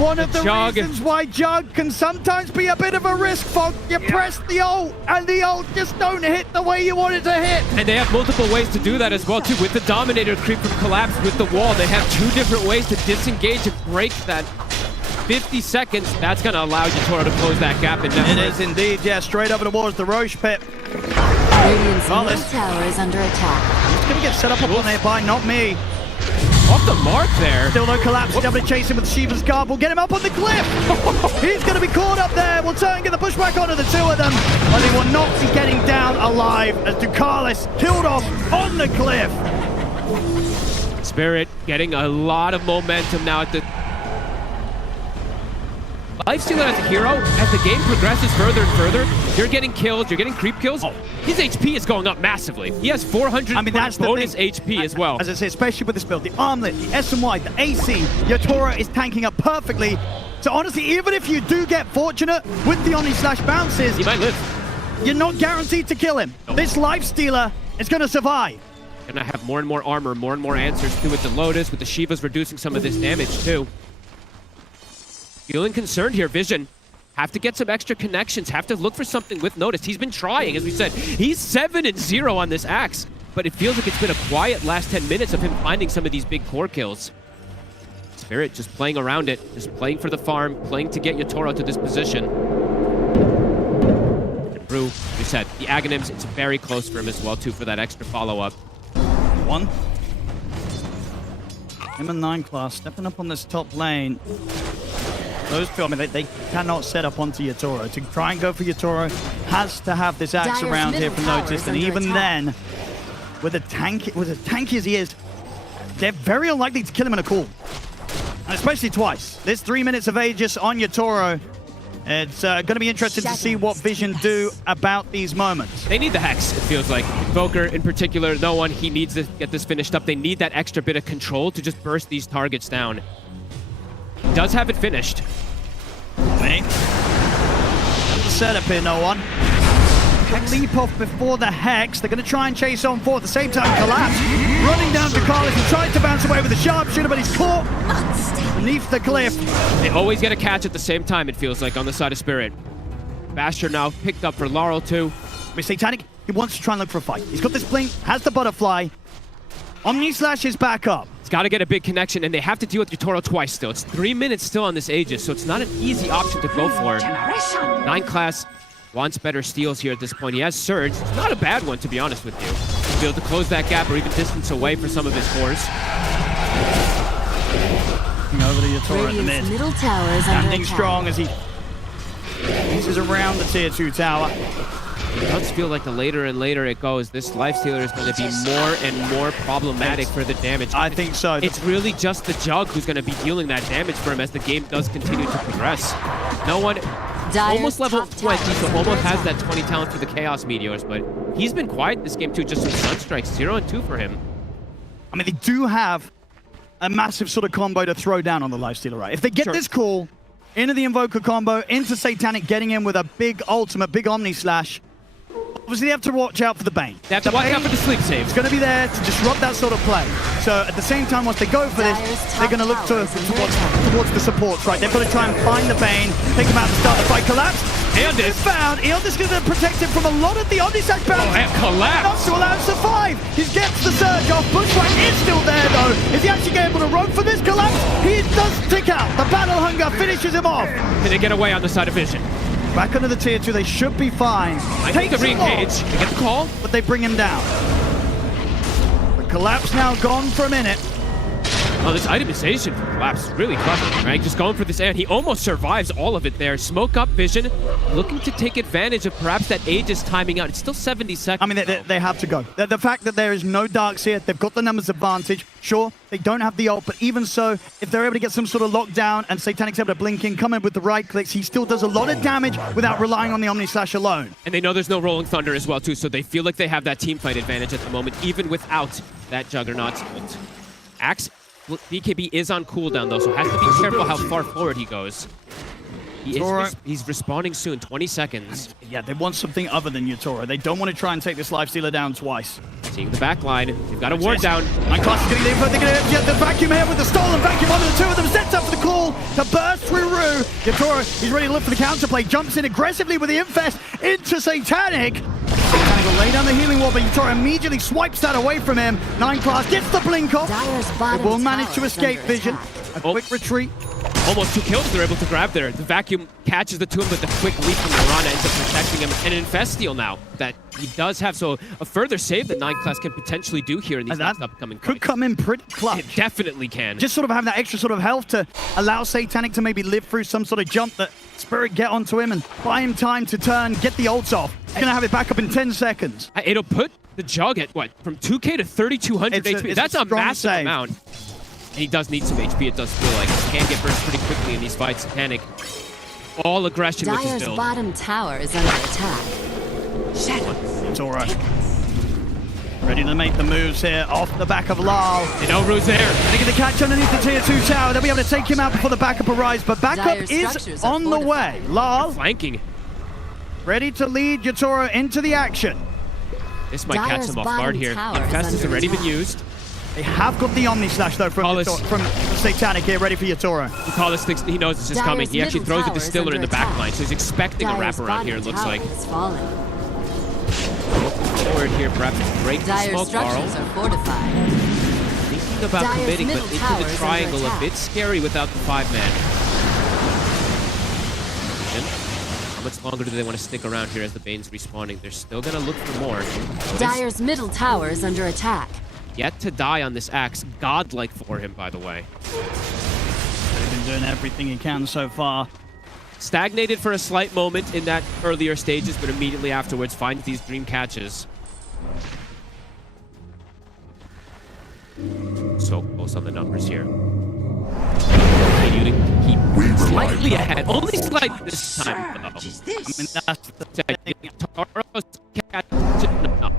one of the reasons why Jug can sometimes be a bit of a risk, Fog. You press the ult, and the ult just don't hit the way you want it to hit. And they have multiple ways to do that as well, too. With the Dominator creep from Collapse with the wall, they have 2 different ways to disengage and break that 50 seconds. That's going to allow Yatoro to close that gap. It is indeed, yeah, straight over towards the Roche pit. Radiant's middle tower is under attack. He's going to get set up on there by not me. Off the mark there. Still no Collapse. He's able to chase him with Shiva's guard. We'll get him up on the cliff. He's going to be caught up there. We'll try and get the pushback onto the 2 of them. But they will not be getting down alive as Ducalis killed off on the cliff. Spirit getting a lot of momentum now at the... Lifestealer as a hero, as the game progresses further and further, you're getting kills, you're getting creep kills. His HP is going up massively. He has 400 bonus HP as well. As I say, especially with this build, the armlet, the SMY, the AC, Yatoro is tanking up perfectly. So honestly, even if you do get fortunate with the Omni Slash bounces, he might live. You're not guaranteed to kill him. This Lifestealer is going to survive. Gonna have more and more armor, more and more answers to it. The Lotus with the Shivas reducing some of this damage too. Feeling concerned here, Vision. Have to get some extra connections, have to look for something with Notice. He's been trying, as we said. He's 7-0 on this Axe, but it feels like it's been a quiet last 10 minutes of him finding some of these big core kills. Spirit just playing around it, just playing for the farm, playing to get Yatoro to this position. And Brew, we said, the Aghanims, it's very close for him as well, too, for that extra follow-up. One. Him and 9 class stepping up on this top lane. Those two, I mean, they cannot set up onto Yatoro. To try and go for Yatoro has to have this Axe around here for Notice, and even then, with as tanky as he is, they're very unlikely to kill him in a call. And especially twice. This 3 minutes of Aegis on Yatoro. It's going to be interesting to see what Vision do about these moments. They need the Hex, it feels like. Invoker in particular, no one, he needs to get this finished up. They need that extra bit of control to just burst these targets down. He does have it finished. Wait. Setup here, no one. Leap off before the Hex. They're going to try and chase on forward. At the same time, Collapse running down to Carlos. He tried to bounce away with the sharpshooter, but he's caught beneath the cliff. They always get a catch at the same time, it feels like, on the side of Spirit. Basher now picked up for Laurel, too. With Satanic, he wants to try and look for a fight. He's got this blink, has the butterfly. Omni Slash is back up. It's got to get a big connection, and they have to deal with Yatoro twice still. It's 3 minutes still on this Aegis, so it's not an easy option to go for. 9 class wants better steals here at this point. He has Surge. It's not a bad one, to be honest with you. To be able to close that gap or even distance away for some of his cores. Over to Yatoro at the mid. Middle tower is standing strong as he pieces around the tier 2 tower. It does feel like the later and later it goes, this Lifestealer is going to be more and more problematic for the damage. I think so. It's really just the Jug who's going to be dealing that damage for him as the game does continue to progress. No one... almost level 20, so almost has that 20 talent for the Chaos Meteors, but he's been quiet this game too, just some Sunstrikes, 0 and 2 for him. I mean, they do have a massive sort of combo to throw down on the Lifestealer, right? If they get this call into the Invoker combo, into Satanic, getting in with a big ultimate, big Omni Slash, obviously they have to watch out for the Bane. They have to watch out for the sleep save. It's going to be there to disrupt that sort of play. So at the same time, once they go for this, they're going to look towards the supports, right? They've got to try and find the Bane, take him out to start the fight. Collapse. Eondis found. Eondis is going to protect him from a lot of the Omni Slash bounties. And Collapse. Enough to allow him to survive. He gets the surge off. Bushwhack is still there, though. Is he actually able to rope for this Collapse? He does tick out. The Battle Hunger finishes him off. Can they get away on the side of Vision? Back under the tier 2, they should be fine. I think the re-engage. They get the call. But they bring him down. The Collapse now gone for a minute. Oh, this itemization for Collapse is really clever, right? Just going for this air. He almost survives all of it there. Smoke up Vision, looking to take advantage of perhaps that Aegis timing out. It's still 70 seconds. I mean, they have to go. The fact that there is no Darks here, they've got the numbers advantage. Sure, they don't have the ult, but even so, if they're able to get some sort of lockdown and Satanic's able to blink in, come in with the right clicks, he still does a lot of damage without relying on the Omni Slash alone. And they know there's no Rolling Thunder as well, too, so they feel like they have that team fight advantage at the moment, even without that Juggernaut's ult. Axe, BKB is on cooldown, though, so has to be careful how far forward he goes. He's respawning soon, 20 seconds. Yeah, they want something other than Yatoro. They don't want to try and take this Lifestealer down twice. Seeing the back line, they've got a ward down. My class is going to get the vacuum here with the stolen vacuum onto the 2 of them. Sets up for the call to burst through through. Yatoro, he's ready to look for the counterplay. Jumps in aggressively with the Infest into Satanic. Satanic will lay down the healing wall, but Yatoro immediately swipes that away from him. 9 class gets the blink off. It will manage to escape Vision. A quick retreat. Almost 2 kills they're able to grab there. The vacuum catches the 2, but the quick leap from Mirana ends up protecting him. And an Infest steal now that he does have. So a further save that 9 class can potentially do here in these next upcoming fights. Could come in pretty clutch. It definitely can. Just sort of have that extra sort of health to allow Satanic to maybe live through some sort of jump that Spirit get onto him and buy him time to turn, get the ults off. He's going to have it back up in 10 seconds. It'll put the Jug at, what, from 2k to 3,200 HP? That's a massive amount. And he does need some HP, it does feel like. He can get burned pretty quickly in these fights. Satanic, all aggression with his Dire's build. bottom tower is under attack. It's all right. Ready to make the moves here off the back of Lal. Inoru's there. They get the catch underneath the tier 2 tower. They'll be able to take him out before the backup arrives, but backup is on the way. Lal Flanking. ready to lead Yatoro into the action. This might catch him off guard here. Infest has already been used. They have got the Omni Slash though from Satanic here, ready for Yatoro. Nicholas thinks he knows this is coming. He actually throws a Distiller in the back line, so he's expecting a wraparound here, it looks like. Forward here, perhaps break the smoke barrel. Thinking about committing, but into the triangle, a bit scary without the 5-man. How much longer do they want to stick around here as the Bane's respawning? They're still going to look for more. Dire's middle tower is under attack. Yet to die on this axe. Godlike for him, by the way. They've been doing everything he can so far. Stagnated for a slight moment in that earlier stages, but immediately afterwards finds these dream catches. So close on the numbers here. Continue to keep slightly ahead. Only slight this time, though. I mean, that's the thing. Toro's catching up.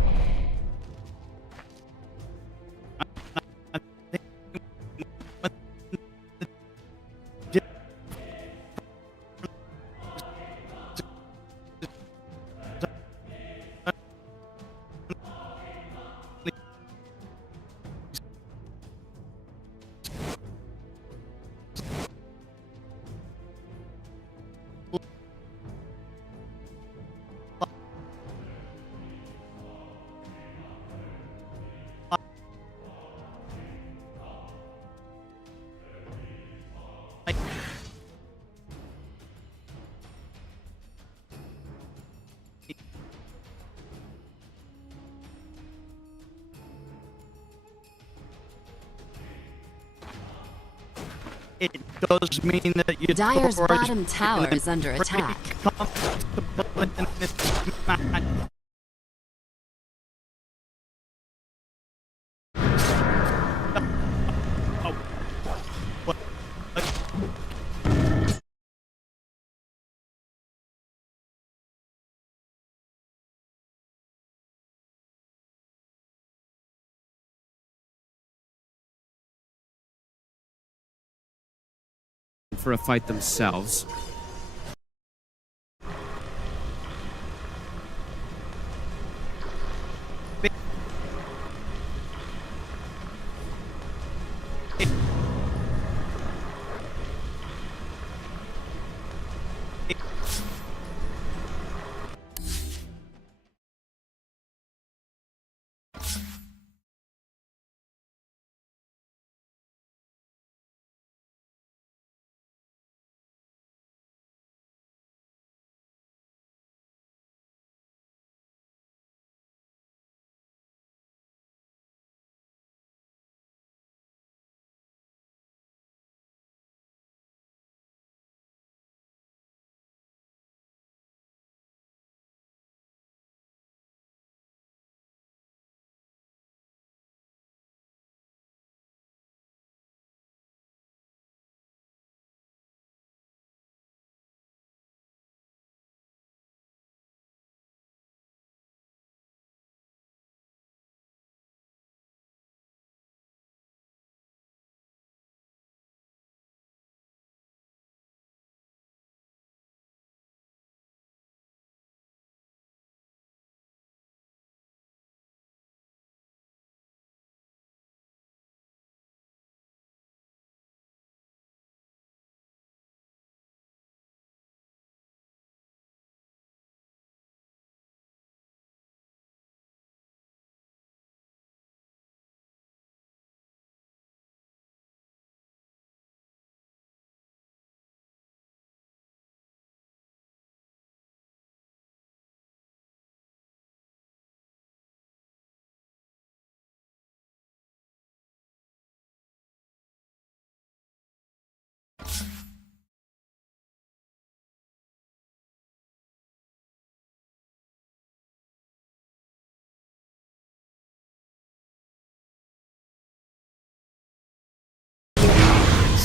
It does mean that you Dire's bottom tower is under attack. For a fight themselves.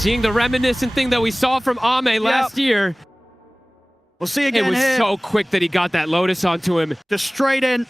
Seeing the reminiscent thing that we saw from Ame last year. We'll see It again was here. so quick that he got that Lotus onto him. Just straight in.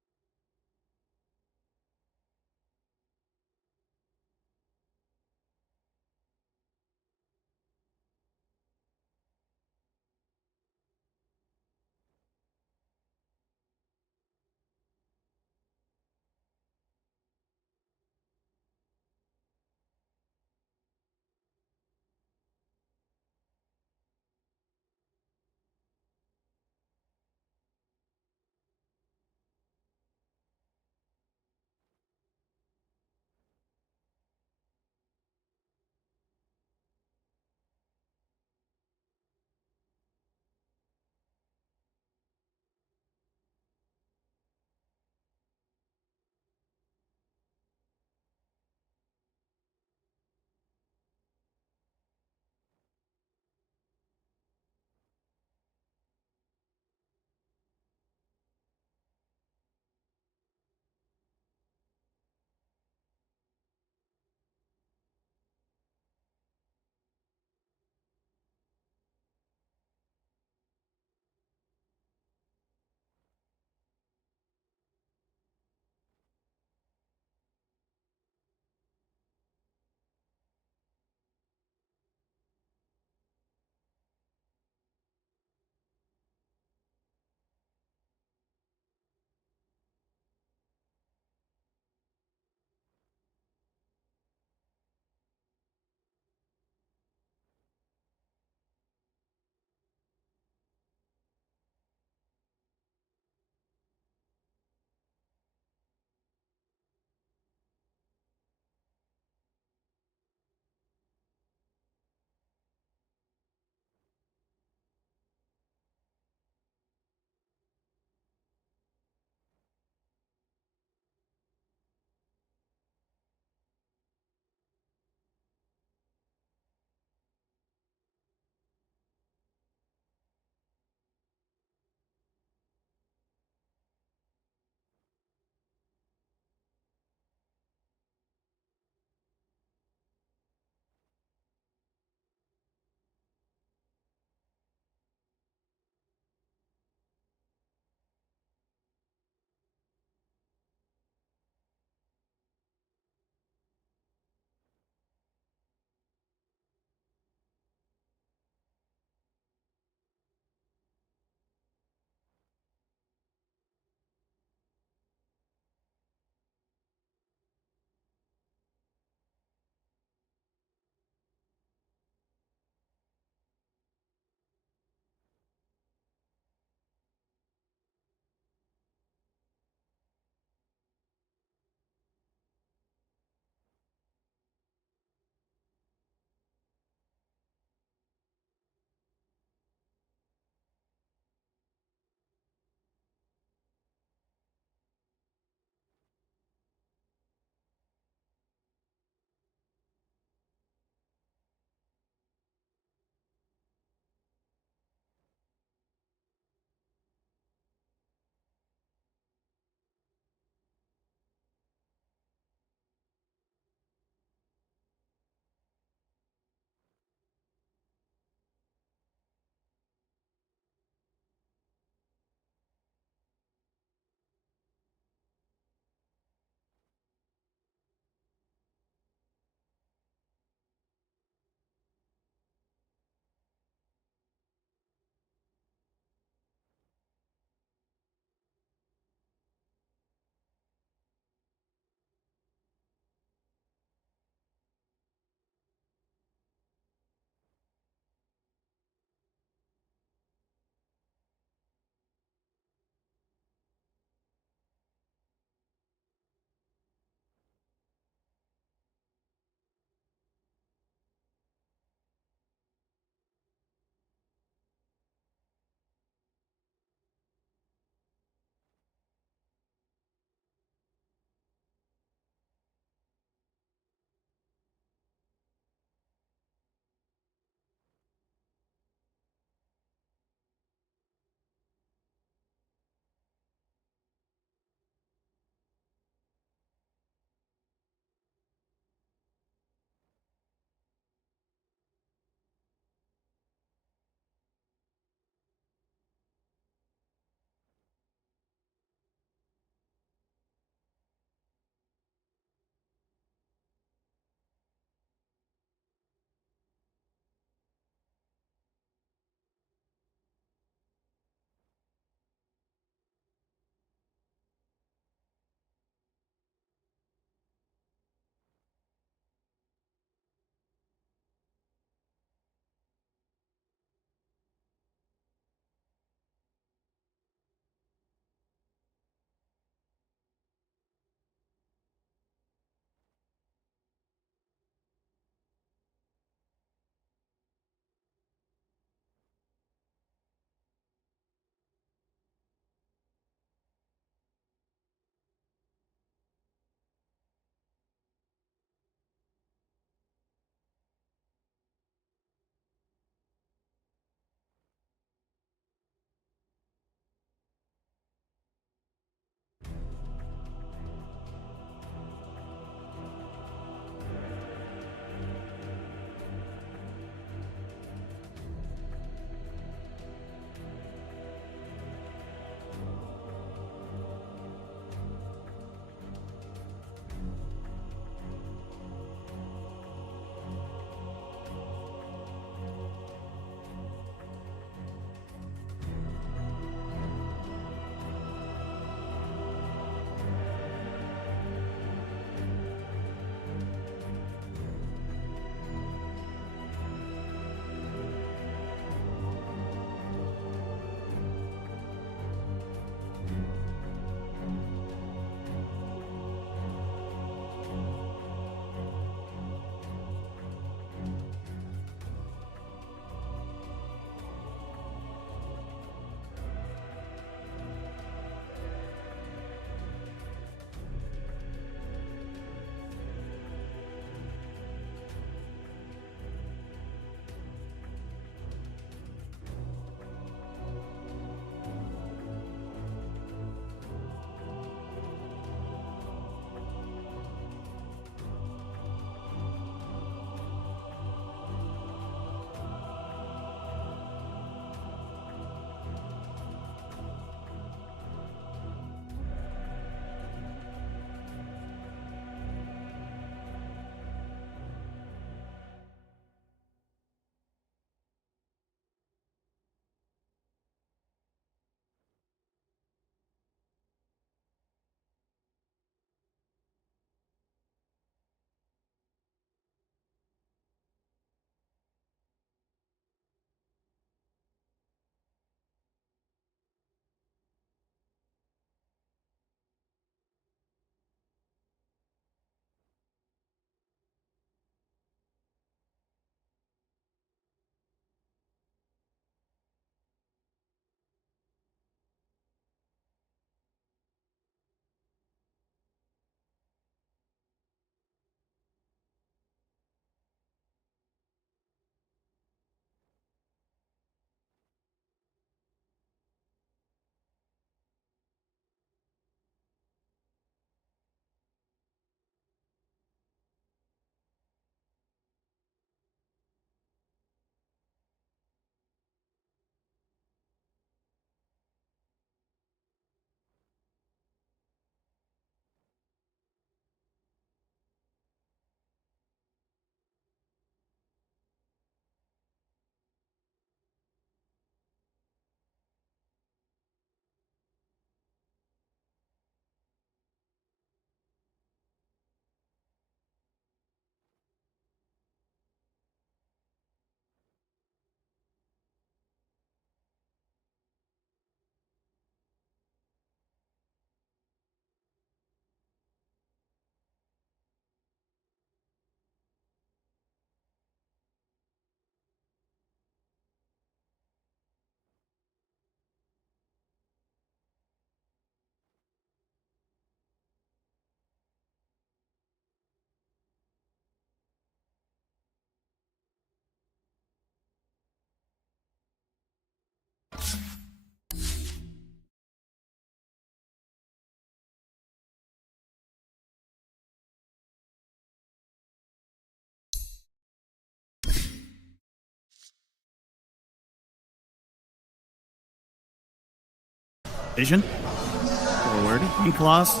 Vision Forward. in class.